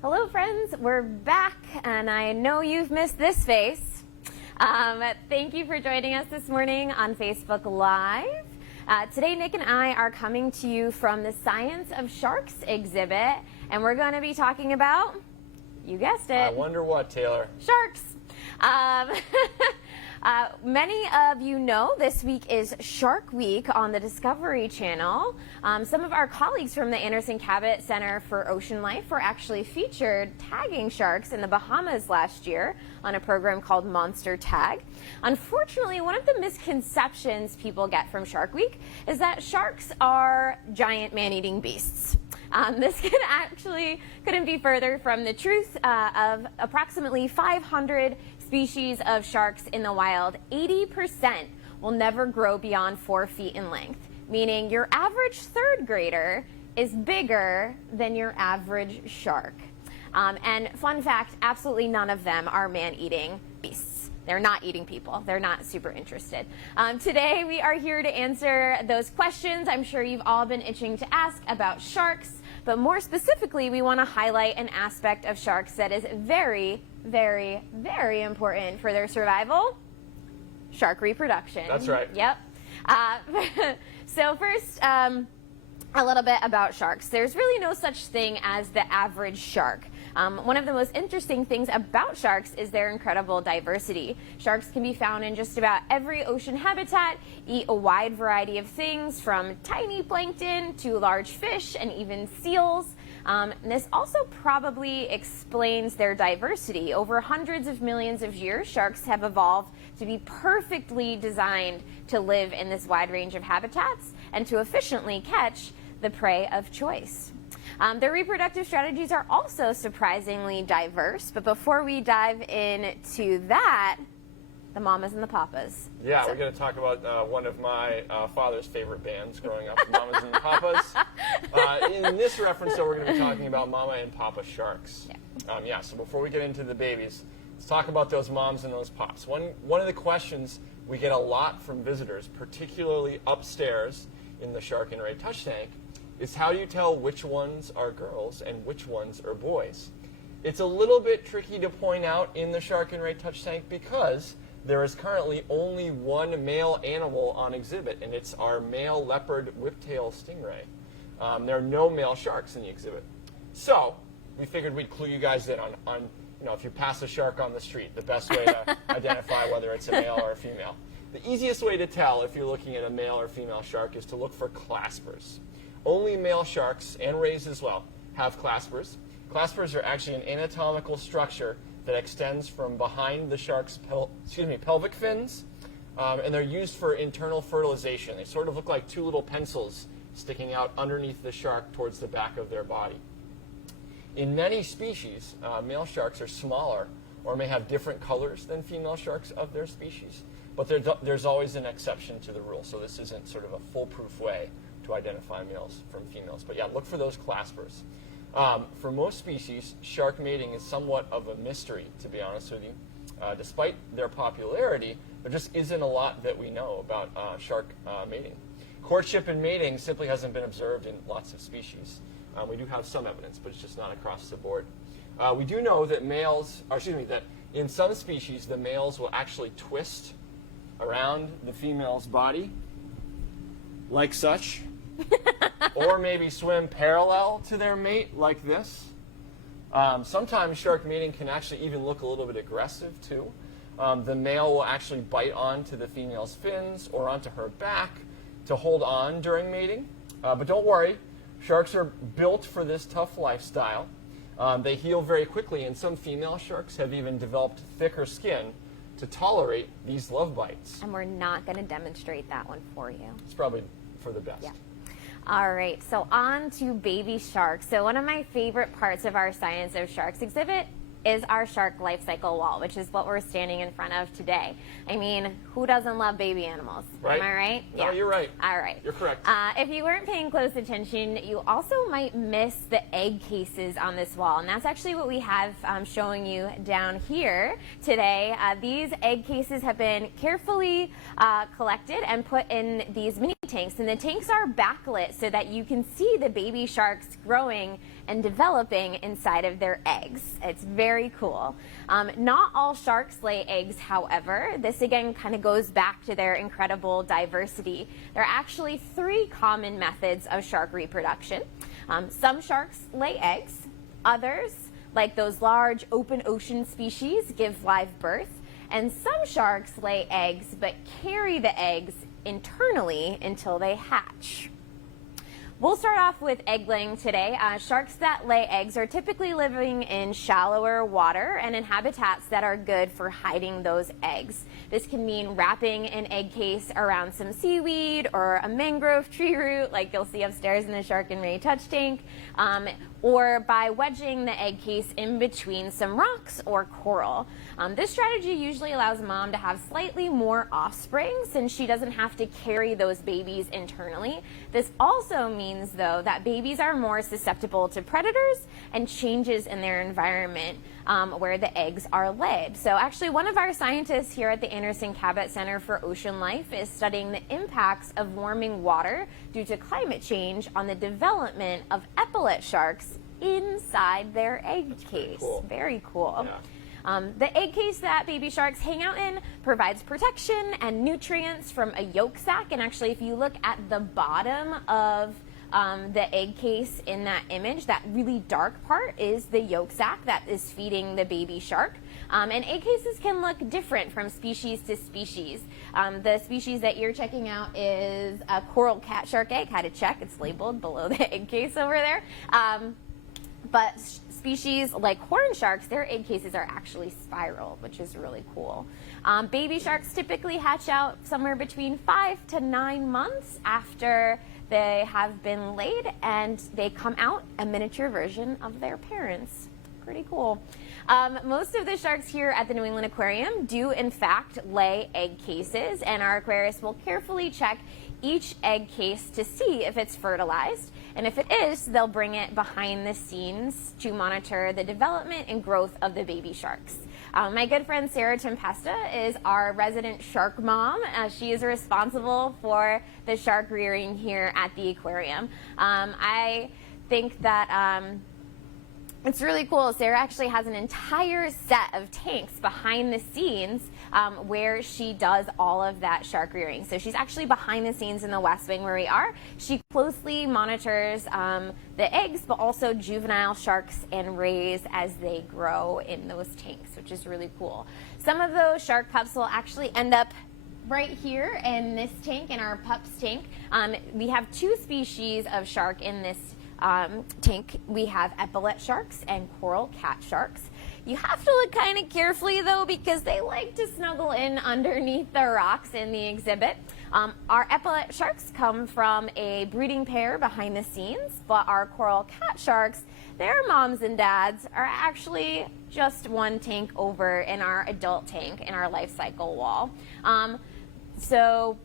Hello friends, we're back and I know you've missed this face. Thank you for joining us this morning on Facebook Live. Today Nick and I are coming to you from the Science of Sharks exhibit and we're going to be talking about, you guessed it. I wonder what, Taylor? Sharks. Many of you know this week is Shark Week on the Discovery Channel. Some of our colleagues from the Anderson Cabot Center for Ocean Life were actually featured tagging sharks in the Bahamas last year on a program called Monster Tag. Unfortunately, one of the misconceptions people get from Shark Week is that sharks are giant man-eating beasts. This couldn't be further from the truth. Of approximately 500 species of sharks in the wild, 80% will never grow beyond 4 feet in length, meaning your average third grader is bigger than your average shark. And fun fact, absolutely none of them are man-eating beasts. They're not eating people. They're not super interested. Today we are here to answer those questions I'm sure you've all been itching to ask about sharks, but more specifically we want to highlight an aspect of sharks that is very, very, very important for their survival: shark reproduction. That's right. Yep. So first, a little bit about sharks. There's really no such thing as the average shark. One of the most interesting things about sharks is their incredible diversity. Sharks can be found in just about every ocean habitat, eat a wide variety of things from tiny plankton to large fish and even seals. And this also probably explains their diversity. Over hundreds of millions of years, sharks have evolved to be perfectly designed to live in this wide range of habitats and to efficiently catch the prey of choice. Their reproductive strategies are also surprisingly diverse, but before we dive into that, the mamas and the papas. Yeah, we're going to talk about one of my father's favorite bands growing up, the Mamas and the Papas. In this reference, though, we're going to be talking about Mama and Papa Sharks. Yeah. So before we get into the babies, let's talk about those moms and those pops. One of the questions we get a lot from visitors, particularly upstairs in the Shark and Ray Touch Tank, is how do you tell which ones are girls and which ones are boys? It's a little bit tricky to point out in the Shark and Ray Touch Tank because there is currently only one male animal on exhibit, and it's our male leopard whiptail stingray. There are no male sharks in the exhibit. So we figured we'd clue you guys in on if you pass a shark on the street, the best way to identify whether it's a male or a female. The easiest way to tell if you're looking at a male or female shark is to look for claspers. Only male sharks, and rays as well, have claspers. Claspers are actually an anatomical structure that extends from behind the shark's pelvic fins, and they're used for internal fertilization. They sort of look like two little pencils sticking out underneath the shark towards the back of their body. In many species, male sharks are smaller or may have different colors than female sharks of their species, but there's always an exception to the rule, so this isn't sort of a foolproof way to identify males from females. But yeah, look for those claspers. For most species, shark mating is somewhat of a mystery, to be honest with you. Despite their popularity, there just isn't a lot that we know about shark mating. Courtship and mating simply hasn't been observed in lots of species. We do have some evidence, but it's just not across the board. We do know that that in some species, the males will actually twist around the female's body, like such, or maybe swim parallel to their mate, like this. Sometimes shark mating can actually even look a little bit aggressive, too. The male will actually bite onto the female's fins or onto her back to hold on during mating. But don't worry, sharks are built for this tough lifestyle. They heal very quickly, and some female sharks have even developed thicker skin to tolerate these love bites. And we're not going to demonstrate that one for you. It's probably for the best. Yeah. All right, so on to baby sharks. So one of my favorite parts of our Science of Sharks exhibit is our shark life cycle wall, which is what we're standing in front of today. I mean, who doesn't love baby animals? Right. Am I right? No, yeah. You're right. All right. You're correct. If you weren't paying close attention, you also might miss the egg cases on this wall, and that's actually what we have showing you down here today. These egg cases have been carefully collected and put in these mini tanks, and the tanks are backlit so that you can see the baby sharks growing and developing inside of their eggs. It's very cool. Not all sharks lay eggs, however. This again kind of goes back to their incredible diversity. There are actually 3 common methods of shark reproduction. Some sharks lay eggs. Others, like those large open ocean species, give live birth. And some sharks lay eggs but carry the eggs internally until they hatch. We'll start off with egg laying today. Sharks that lay eggs are typically living in shallower water and in habitats that are good for hiding those eggs. This can mean wrapping an egg case around some seaweed or a mangrove tree root like you'll see upstairs in the Shark and Ray touch tank, or by wedging the egg case in between some rocks or coral. This strategy usually allows mom to have slightly more offspring since she doesn't have to carry those babies internally. This also means, though, that babies are more susceptible to predators and changes in their environment where the eggs are laid. So actually, one of our scientists here at the Anderson Cabot Center for Ocean Life is studying the impacts of warming water due to climate change on the development of Epaulette sharks inside their egg case. Cool. Very cool. Yeah. The egg case that baby sharks hang out in provides protection and nutrients from a yolk sac. And actually, if you look at the bottom of the egg case in that image, that really dark part is the yolk sac that is feeding the baby shark. And egg cases can look different from species to species. The species that you're checking out is a coral cat shark egg. Had to check, it's labeled below the egg case over there. But species like horn sharks, their egg cases are actually spiral, which is really cool. Baby sharks typically hatch out somewhere between 5 to 9 months after they have been laid, and they come out a miniature version of their parents. Pretty cool. Most of the sharks here at the New England Aquarium do in fact lay egg cases, and our aquarists will carefully check each egg case to see if it's fertilized. And if it is, they'll bring it behind the scenes to monitor the development and growth of the baby sharks. My good friend Sarah Tempesta is our resident shark mom. She is responsible for the shark rearing here at the aquarium. I think that it's really cool. Sarah actually has an entire set of tanks behind the scenes where she does all of that shark rearing. So she's actually behind the scenes in the West Wing where we are. She closely monitors the eggs, but also juvenile sharks and rays as they grow in those tanks, which is really cool. Some of those shark pups will actually end up right here in this tank, in our pups tank. We have 2 species of shark in this tank. We have Epaulette sharks and coral cat sharks. You have to look kind of carefully though, because they like to snuggle in underneath the rocks in the exhibit. Our Epaulette sharks come from a breeding pair behind the scenes, but our coral cat sharks, their moms and dads are actually just one tank over in our adult tank in our life cycle wall. So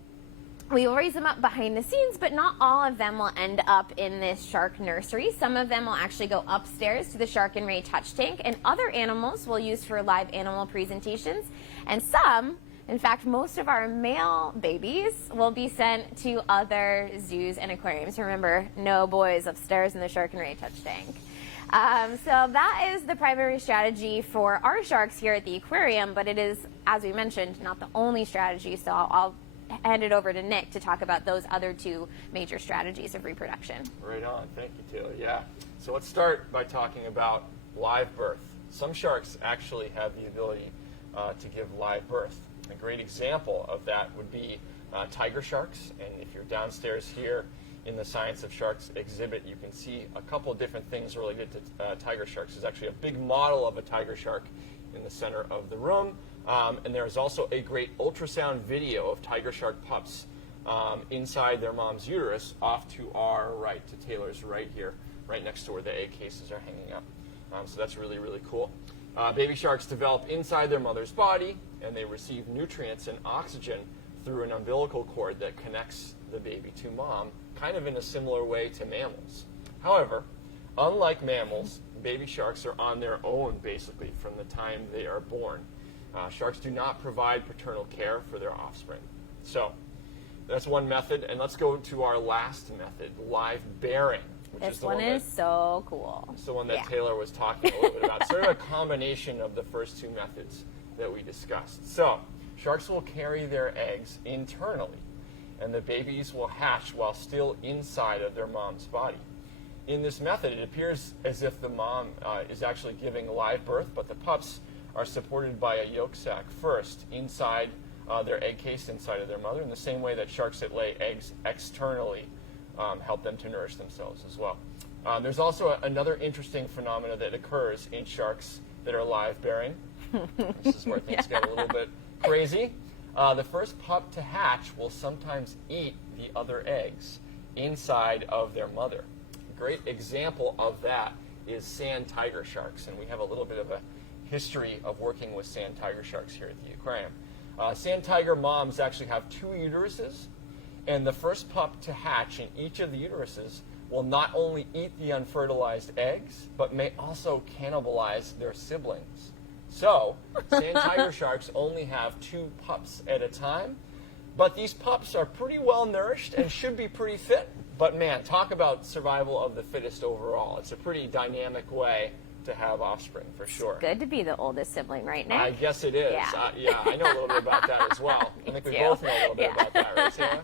we will raise them up behind the scenes, but not all of them will end up in this shark nursery. Some of them will actually go upstairs to the Shark and Ray touch tank, and other animals we'll use for live animal presentations. And some, in fact, most of our male babies will be sent to other zoos and aquariums. Remember, no boys upstairs in the Shark and Ray touch tank. So that is the primary strategy for our sharks here at the aquarium, but it is, as we mentioned, not the only strategy, so I'll hand it over to Nick to talk about those other 2 major strategies of reproduction. Right on. Thank you, Taylor. Yeah. So let's start by talking about live birth. Some sharks actually have the ability to give live birth. A great example of that would be tiger sharks. And if you're downstairs here in the Science of Sharks exhibit, you can see a couple of different things related to tiger sharks. There's actually a big model of a tiger shark in the center of the room. And there's also a great ultrasound video of tiger shark pups inside their mom's uterus off to our right, to Taylor's right here, right next to where the egg cases are hanging up. So that's really, really cool. Baby sharks develop inside their mother's body, and they receive nutrients and oxygen through an umbilical cord that connects the baby to mom, kind of in a similar way to mammals. However, unlike mammals, baby sharks are on their own basically from the time they are born. Sharks do not provide paternal care for their offspring. So, That's one method. And let's go to our last method, live bearing. Which This is the one is so cool. It's the one that Yeah. Taylor was talking a little bit about. Sort of a combination of the first two methods that we discussed. So, sharks will carry their eggs internally, and the babies will hatch while still inside of their mom's body. In this method, it appears as if the mom is actually giving live birth, but the pups are supported by a yolk sac first inside their egg case inside of their mother, in the same way that sharks that lay eggs externally help them to nourish themselves as well. There's also another interesting phenomena that occurs in sharks that are live bearing. This is where things get a little bit crazy. The first pup to hatch will sometimes eat the other eggs inside of their mother. A great example of that is sand tiger sharks, and we have a little bit of a history of working with sand tiger sharks here at the aquarium. Sand tiger moms actually have 2 uteruses, and the first pup to hatch in each of the uteruses will not only eat the unfertilized eggs, but may also cannibalize their siblings. So, sand tiger sharks only have 2 pups at a time, but these pups are pretty well nourished and should be pretty fit. But man, talk about survival of the fittest overall. It's a pretty dynamic way to have offspring, for sure. Good to be the oldest sibling, right, Nick? I guess it is. Yeah. I know a little bit about that as well. I think we both know a little bit about that, right, Sarah?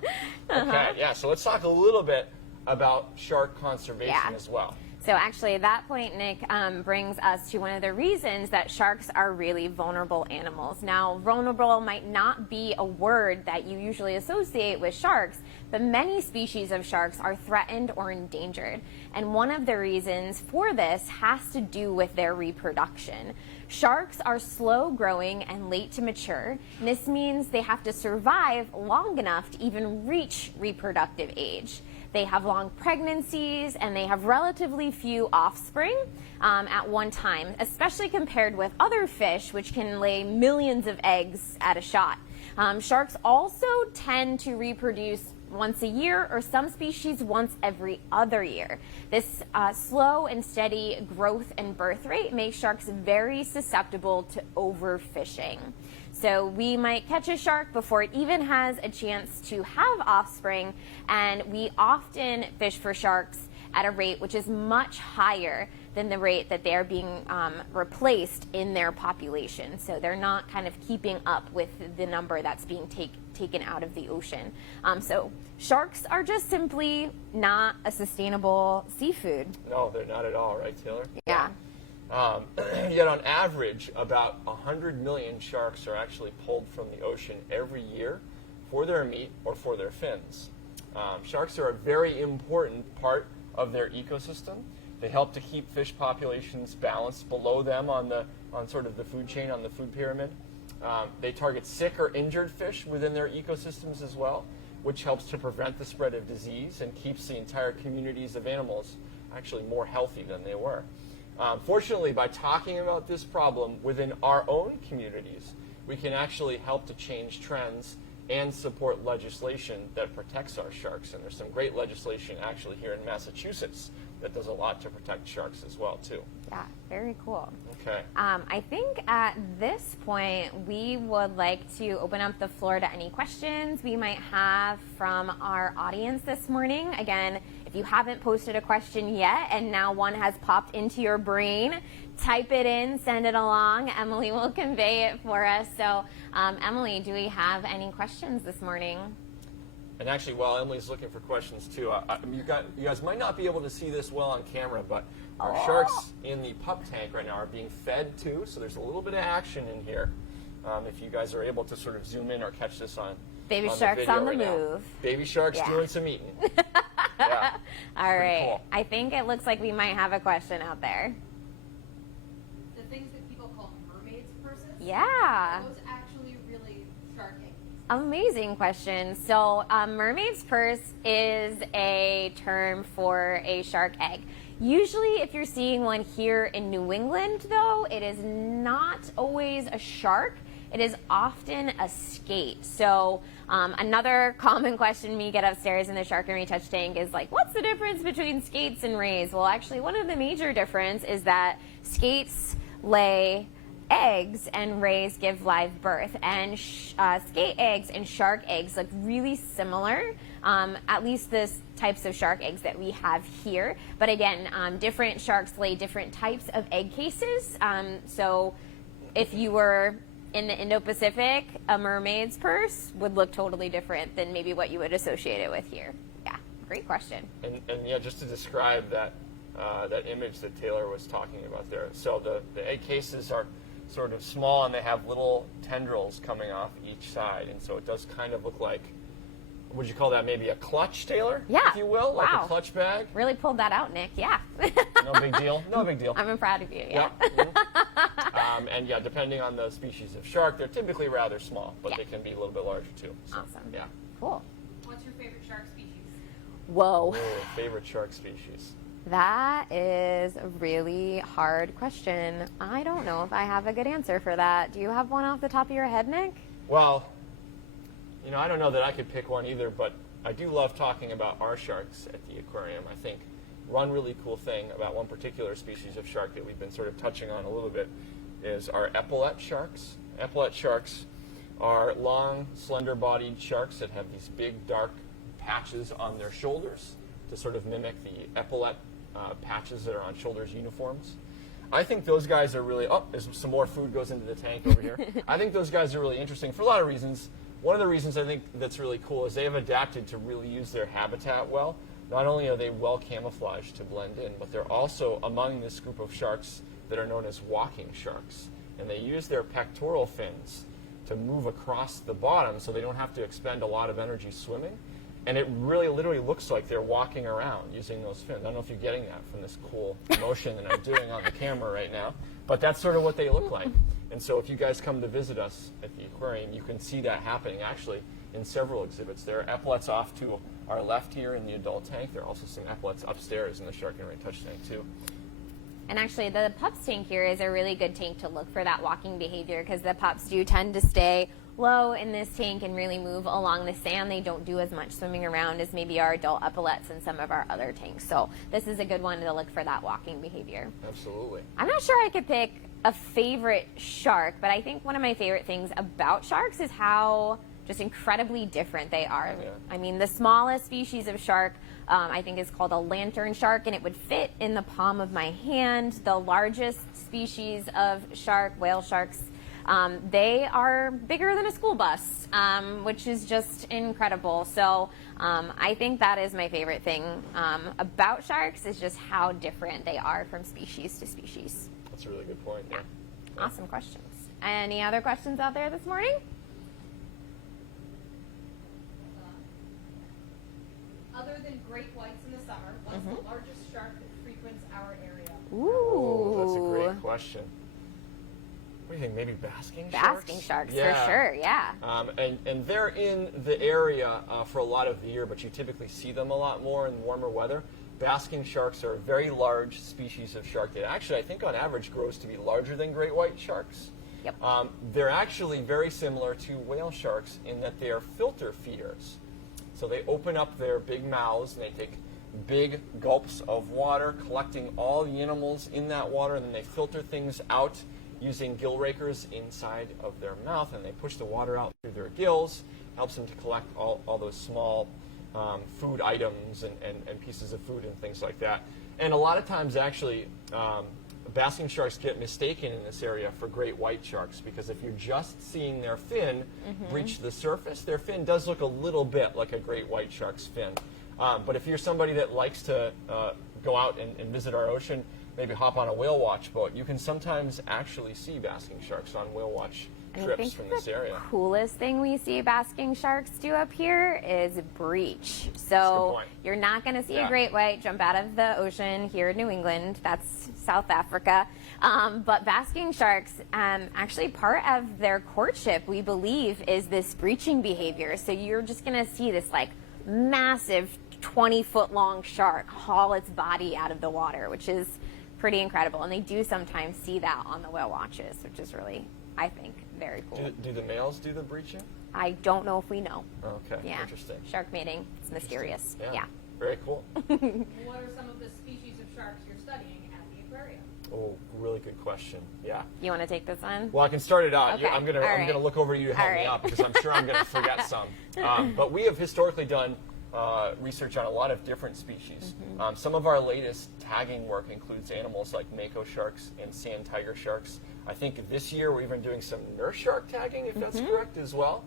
Okay, yeah, so let's talk a little bit about shark conservation as well. So actually, that point, Nick, brings us to one of the reasons that sharks are really vulnerable animals. Now, vulnerable might not be a word that you usually associate with sharks, but many species of sharks are threatened or endangered. And one of the reasons for this has to do with their reproduction. Sharks are slow growing and late to mature, and this means they have to survive long enough to even reach reproductive age. They have long pregnancies, and they have relatively few offspring at one time, especially compared with other fish, which can lay millions of eggs at a shot. Sharks also tend to reproduce once a year, or some species once every other year. This slow and steady growth and birth rate makes sharks very susceptible to overfishing. So we might catch a shark before it even has a chance to have offspring, and we often fish for sharks at a rate which is much higher than the rate that they are being replaced in their population. So they're not kind of keeping up with the number that's being taken out of the ocean. So sharks are just simply not a sustainable seafood. No, they're not at all, right, Taylor? Yeah. Yet on average, about 100 million sharks are actually pulled from the ocean every year for their meat or for their fins. Sharks are a very important part of their ecosystem. They help to keep fish populations balanced below them on sort of the food chain, on the food pyramid. They target sick or injured fish within their ecosystems as well, which helps to prevent the spread of disease and keeps the entire communities of animals actually more healthy than they were. Fortunately, by talking about this problem within our own communities, we can actually help to change trends and support legislation that protects our sharks. And there's some great legislation actually here in Massachusetts that does a lot to protect sharks as well, too. Yeah, very cool. Okay. I think at this point, we would like to open up the floor to any questions we might have from our audience this morning. Again, if you haven't posted a question yet and now one has popped into your brain, type it in, send it along. Emily will convey it for us. So, Emily, do we have any questions this morning? And actually, while Emily's looking for questions too, you guys might not be able to see this well on camera, but our sharks in the pup tank right now are being fed too, so there's a little bit of action in here. If you guys are able to sort of zoom in or catch this on Baby on sharks the on the video right move. Now. Baby sharks doing some eating. Yeah. All right. Cool. I think it looks like we might have a question out there. The things that people call mermaids' purses. Yeah. Are those actually really shark eggs? Amazing question. So, mermaid's purse is a term for a shark egg. Usually, if you're seeing one here in New England, though, it is not always a shark. It is often a skate. So, another common question we get upstairs in the Shark and Retouch tank is like, what's the difference between skates and rays? Well, actually, one of the major difference is that skates lay eggs, and rays give live birth. And skate eggs and shark eggs look really similar, at least the types of shark eggs that we have here. But again, different sharks lay different types of egg cases. So if you were in the Indo-Pacific, a mermaid's purse would look totally different than maybe what you would associate it with here. Yeah, great question. And yeah, just to describe that that image that Taylor was talking about there. So the egg cases are sort of small, and they have little tendrils coming off each side, and so it does kind of look like, would you call that maybe a clutch, Taylor? Yeah. If you will, like Wow. a clutch bag. Really pulled that out, Nick. Yeah. No big deal. No big deal. I'm proud of you. Yeah. And yeah, depending on the species of shark, they're typically rather small, but Yeah. they can be a little bit larger too. So, Awesome. Yeah. Cool. What's your favorite shark species? Whoa. Oh, favorite shark species? That is a really hard question. I don't know if I have a good answer for that. Do you have one off the top of your head, Nick? Well, you know, I don't know that I could pick one either, but I do love talking about our sharks at the aquarium. I think one really cool thing about one particular species of shark that we've been sort of touching on a little bit is our Epaulette sharks. Epaulette sharks are long, slender-bodied sharks that have these big, dark patches on their shoulders to sort of mimic the epaulette patches that are on shoulders uniforms. I think those guys are really, there's some more food goes into the tank over here. I think those guys are really interesting for a lot of reasons. One of the reasons I think that's really cool is they have adapted to really use their habitat well. Not only are they well camouflaged to blend in, but they're also among this group of sharks that are known as walking sharks. And they use their pectoral fins to move across the bottom so they don't have to expend a lot of energy swimming. And it really literally looks like they're walking around using those fins. I don't know if you're getting that from this cool motion that I'm doing on the camera right now, but that's sort of what they look like. And so if you guys come to visit us at the aquarium, you can see that happening actually in several exhibits. There are epaulettes off to our left here in the adult tank. There are also some epaulettes upstairs in the Shark and Ray Touch tank too. And actually, the pups tank here is a really good tank to look for that walking behavior, because the pups do tend to stay low in this tank and really move along the sand. They don't do as much swimming around as maybe our adult epaulettes in some of our other tanks. So this is a good one to look for that walking behavior. Absolutely. I'm not sure I could pick a favorite shark, but I think one of my favorite things about sharks is how just incredibly different they are. Yeah. I mean, the smallest species of shark I think is called a lantern shark, and it would fit in the palm of my hand. The largest species of shark, whale sharks, they are bigger than a school bus, which is just incredible. So I think that is my favorite thing about sharks, is just how different they are from species to species. That's a really good point. Yeah. Awesome questions. Any other questions out there this morning? Other than great whites in the summer, what's the largest shark that frequents our area? Ooh. That's a great question. What do you think? Maybe basking sharks? Basking sharks, Yeah. for sure, yeah. And they're in the area for a lot of the year, but you typically see them a lot more in warmer weather. Basking sharks are a very large species of shark that actually, I think on average, grows to be larger than great white sharks. Yep. They're actually very similar to whale sharks in that they are filter feeders. So they open up their big mouths and they take big gulps of water, collecting all the animals in that water, and then they filter things out using gill rakers inside of their mouth, and they push the water out through their gills, helps them to collect all those small food items and pieces of food and things like that. And a lot of times, actually, basking sharks get mistaken in this area for great white sharks, because if you're just seeing their fin reach the surface, their fin does look a little bit like a great white shark's fin. But if you're somebody that likes to go out and visit our ocean, maybe hop on a whale watch boat, you can sometimes actually see basking sharks on whale watch trips from this area. The coolest thing we see basking sharks do up here is breach. So you're not going to see a great white jump out of the ocean here in New England. That's South Africa. But basking sharks, actually part of their courtship, we believe, is this breaching behavior. So you're just going to see this like massive 20-foot long shark haul its body out of the water, which is pretty incredible. And they do sometimes see that on the whale watches, which is really, I think, very cool. Do the males do the breaching? I don't know if we know. Okay, Yeah. interesting. Shark mating, it's mysterious. Yeah. Very cool. What are some of the species of sharks you're studying at the aquarium? Oh, really good question. Yeah. You want to take this one? Well, I can start it out. Okay. I'm gonna All I'm right. gonna look over to you to help All me right. out because I'm sure I'm gonna forget some. But we have historically done research on a lot of different species. Some of our latest tagging work includes animals like mako sharks and sand tiger sharks. I think this year we're even doing some nurse shark tagging, if that's correct as well.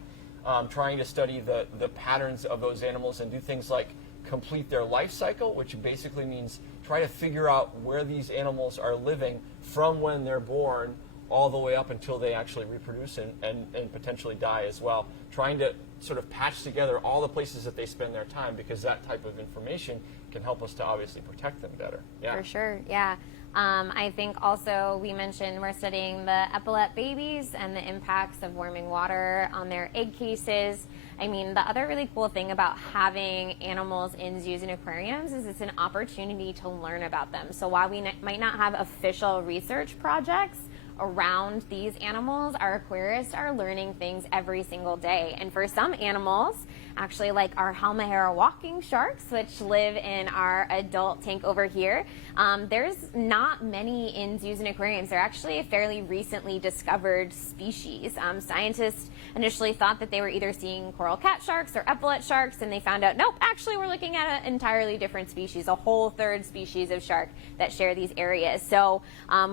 Trying to study the patterns of those animals and do things like complete their life cycle, which basically means try to figure out where these animals are living from when they're born all the way up until they actually reproduce and potentially die as well. Trying to sort of patch together all the places that they spend their time, because that type of information can help us to obviously protect them better. Yeah. For sure, yeah. I think also we mentioned we're studying the epaulette babies and the impacts of warming water on their egg cases. I mean, the other really cool thing about having animals in zoos and aquariums is it's an opportunity to learn about them. So while we might not have official research projects around these animals, our aquarists are learning things every single day. And for some animals, actually like our Halmahera walking sharks, which live in our adult tank over here, there's not many in zoos and aquariums. They're actually a fairly recently discovered species. Scientists initially thought that they were either seeing coral cat sharks or epaulette sharks, and they found out, nope, actually we're looking at an entirely different species, a whole third species of shark that share these areas. So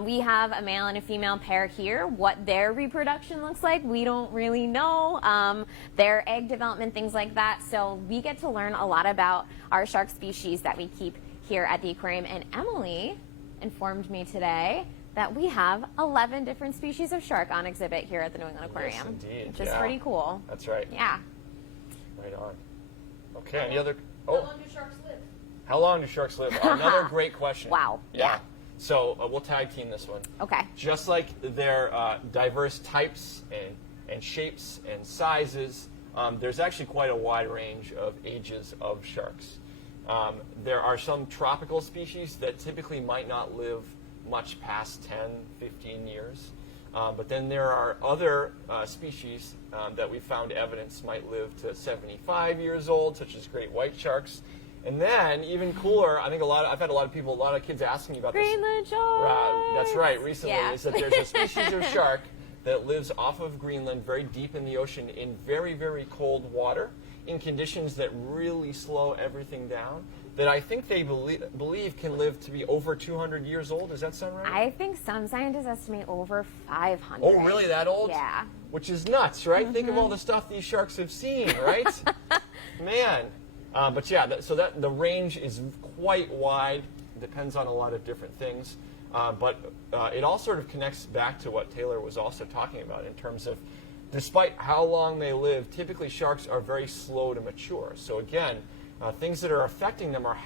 we have a male and a female pair here. What their reproduction looks like, we don't really know. Their egg development, things like that. So we get to learn a lot about our shark species that we keep here at the aquarium. And Emily informed me today that we have 11 different species of shark on exhibit here at the New England Aquarium. Yes, indeed. Which is Yeah. pretty cool. That's right. Yeah. Right on. Okay, any other? How Oh, long do sharks live? how long do sharks live? Another great question. Wow. Yeah. So we'll tag team this one. Okay. Just like their diverse types and shapes and sizes, there's actually quite a wide range of ages of sharks. There are some tropical species that typically might not live much past 10, 15 years. But then there are other species that we found evidence might live to 75 years old, such as great white sharks. And then, even cooler, I think I've had a lot of kids asking me about this. Greenland sharks. That's right, recently, Yeah. is that there's a species of shark that lives off of Greenland, very deep in the ocean, in very, very cold water, in conditions that really slow everything down, that I think they believe can live to be over 200 years old. Does that sound right? I think some scientists estimate over 500. Oh, really? That old? Yeah. Which is nuts, right? Think of all the stuff these sharks have seen, right? Man. But yeah, so the range is quite wide. Depends on a lot of different things. But it all sort of connects back to what Taylor was also talking about in terms of, despite how long they live, typically sharks are very slow to mature. So again, things that are affecting them are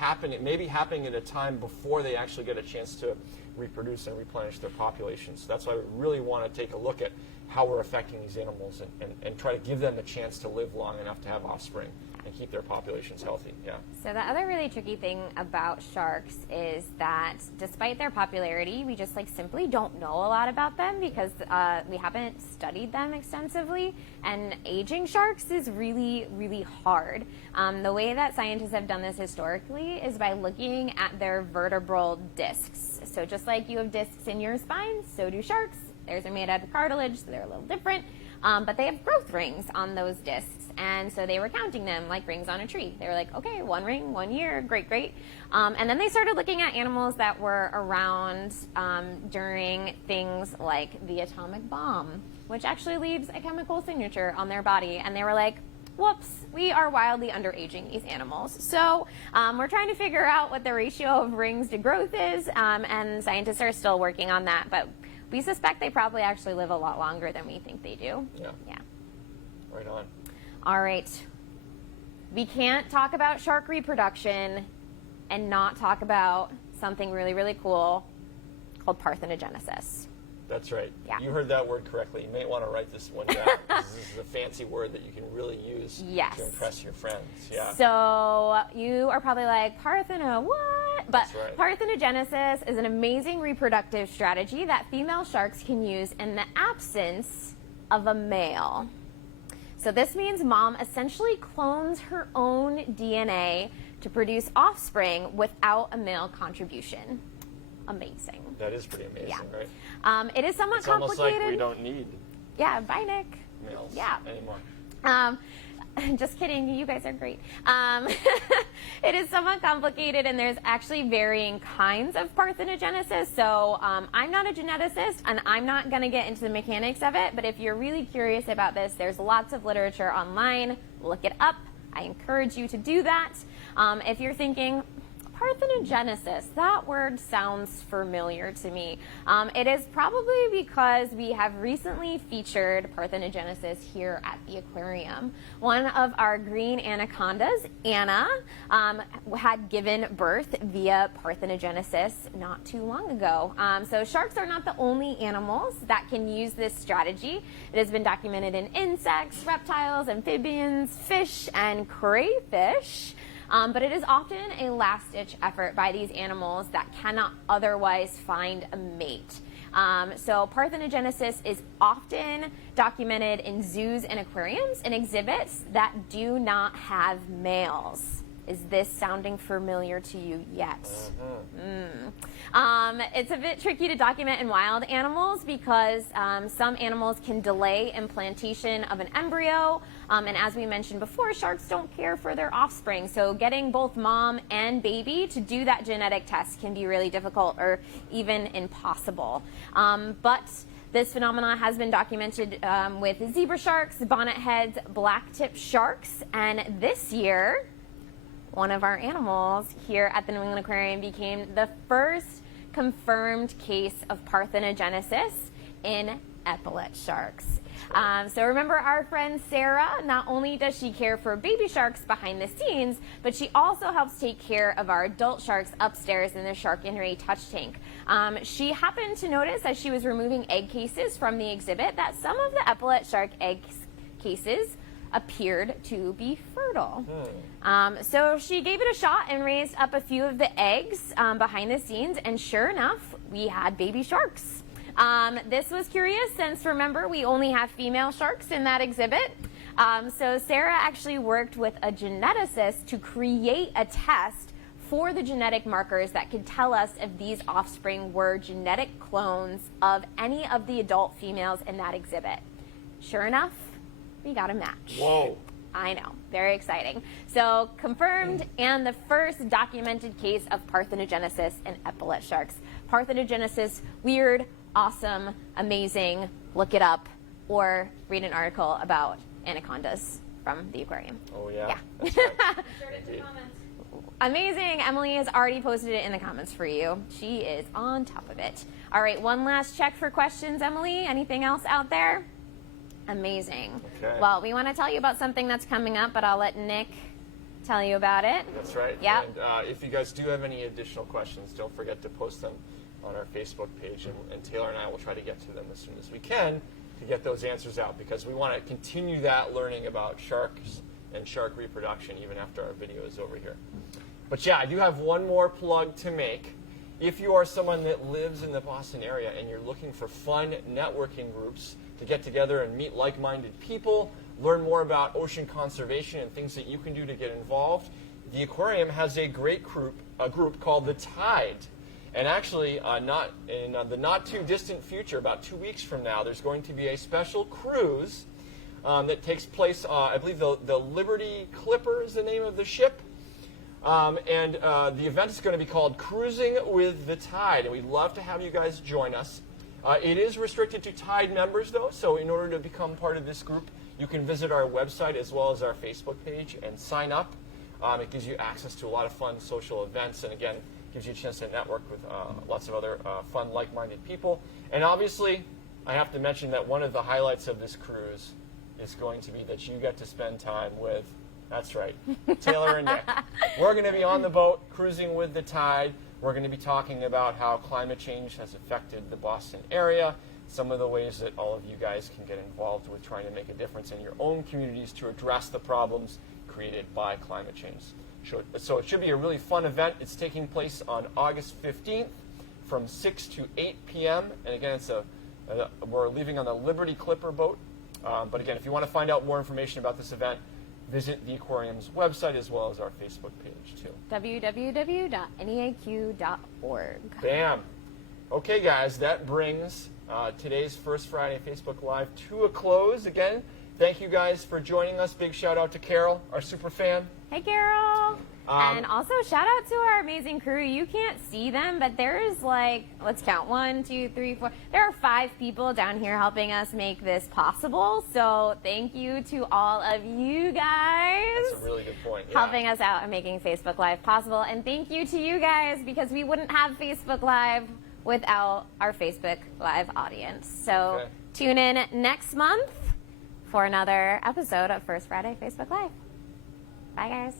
maybe happening at a time before they actually get a chance to reproduce and replenish their populations. So that's why we really want to take a look at how we're affecting these animals and try to give them a chance to live long enough to have offspring and keep their populations healthy. Yeah. So the other really tricky thing about sharks is that despite their popularity, we just simply don't know a lot about them because we haven't studied them extensively, and aging sharks is really, really hard. The way that scientists have done this historically is by looking at their vertebral discs. So just like you have discs in your spine, so do sharks. Theirs are made out of cartilage, so they're a little different. But they have growth rings on those discs. And so they were counting them like rings on a tree. They were like, okay, 1 ring, 1 year, great, great. And then they started looking at animals that were around during things like the atomic bomb, which actually leaves a chemical signature on their body. And they were like, whoops, we are wildly underaging these animals. So we're trying to figure out what the ratio of rings to growth is. And scientists are still working on that. But we suspect they probably actually live a lot longer than we think they do. Yeah. Yeah. Right on. All right. We can't talk about shark reproduction and not talk about something really, really cool called parthenogenesis. That's right. Yeah. You heard that word correctly. You may want to write this one down. This is a fancy word that you can really use Yes. to impress your friends. Yeah. So you are probably like, what? But That's right. parthenogenesis is an amazing reproductive strategy that female sharks can use in the absence of a male. So this means mom essentially clones her own DNA to produce offspring without a male contribution. amazing. That is pretty amazing, Yeah. right? It is somewhat It's almost complicated. like we don't need Yeah, bye, Nick. males Yeah. anymore. Just kidding, you guys are great. It is somewhat complicated, and there's actually varying kinds of parthenogenesis. So I'm not a geneticist, and I'm not going to get into the mechanics of it. But if you're really curious about this, there's lots of literature online. Look it up. I encourage you to do that. If you're thinking, parthenogenesis, that word sounds familiar to me. It is probably because we have recently featured parthenogenesis here at the aquarium. One of our green anacondas, Anna, had given birth via parthenogenesis not too long ago. So sharks are not the only animals that can use this strategy. It has been documented in insects, reptiles, amphibians, fish, and crayfish. But it is often a last-ditch effort by these animals that cannot otherwise find a mate. So parthenogenesis is often documented in zoos and aquariums and exhibits that do not have males. Is this sounding familiar to you yet? It's a bit tricky to document in wild animals because some animals can delay implantation of an embryo. And as we mentioned before, sharks don't care for their offspring. So getting both mom and baby to do that genetic test can be really difficult or even impossible. But this phenomenon has been documented with zebra sharks, bonnetheads, blacktip sharks, and this year, one of our animals here at the New England Aquarium became the first confirmed case of parthenogenesis in Epaulette sharks. So remember our friend Sarah, not only does she care for baby sharks behind the scenes, but she also helps take care of our adult sharks upstairs in the Shark in Ray touch tank. She happened to notice as she was removing egg cases from the exhibit that some of the Epaulette shark egg cases appeared to be fertile. So she gave it a shot and raised up a few of the eggs behind the scenes, and sure enough, we had baby sharks. This was curious since, remember, we only have female sharks in that exhibit. So Sarah actually worked with a geneticist to create a test for the genetic markers that could tell us if these offspring were genetic clones of any of the adult females in that exhibit. Sure enough, we got a match. Whoa. I know, very exciting. So confirmed and the first documented case of parthenogenesis in Epaulette sharks. Parthenogenesis, weird, awesome, amazing, look it up, or read an article about anacondas from the aquarium. Oh, yeah? Yeah. That's right. Share it in the comments. Amazing. Emily has already posted it in the comments for you. She is on top of it. All right, one last check for questions, Emily. Anything else out there? Amazing. Okay. Well, we want to tell you about something that's coming up, but I'll let Nick tell you about it. That's right. Yep. And if you guys do have any additional questions, don't forget to post them on our Facebook page, and Taylor and I will try to get to them as soon as we can to get those answers out, because we want to continue that learning about sharks and shark reproduction even after our video is over here. But yeah, I do have one more plug to make. If you are someone that lives in the Boston area and you're looking for fun networking groups to get together and meet like-minded people, learn more about ocean conservation and things that you can do to get involved, the aquarium has a great group called The Tide. And actually, in the not too distant future, about 2 weeks from now, there's going to be a special cruise that takes place, I believe the Liberty Clipper is the name of the ship. And the event is going to be called Cruising with the Tide, and we'd love to have you guys join us. It is restricted to Tide members, though, so in order to become part of this group, you can visit our website as well as our Facebook page and sign up. It gives you access to a lot of fun social events, and again, gives you a chance to network with lots of other fun, like-minded people. And obviously, I have to mention that one of the highlights of this cruise is going to be that you get to spend time with, that's right, Taylor and Nick. We're going to be on the boat, cruising with the tide. We're going to be talking about how climate change has affected the Boston area, some of the ways that all of you guys can get involved with trying to make a difference in your own communities to address the problems created by climate change. So it should be a really fun event. It's taking place on August 15th from 6 to 8 p.m. And again, we're leaving on the Liberty Clipper boat. But again, if you want to find out more information about this event, visit the aquarium's website as well as our Facebook page too. www.neaq.org. Bam. Okay, guys, that brings today's First Friday Facebook Live to a close. Again, thank you guys for joining us. Big shout out to Carol, our super fan. Hey, Carol. And also shout out to our amazing crew. You can't see them, but there's like, let's count, 1, 2, 3, 4. There are 5 people down here helping us make this possible. So thank you to all of you guys. That's a really good point. Yeah. Helping us out and making Facebook Live possible. And thank you to you guys, because we wouldn't have Facebook Live without our Facebook Live audience. So tune in next month for another episode of First Friday Facebook Live. Bye, guys.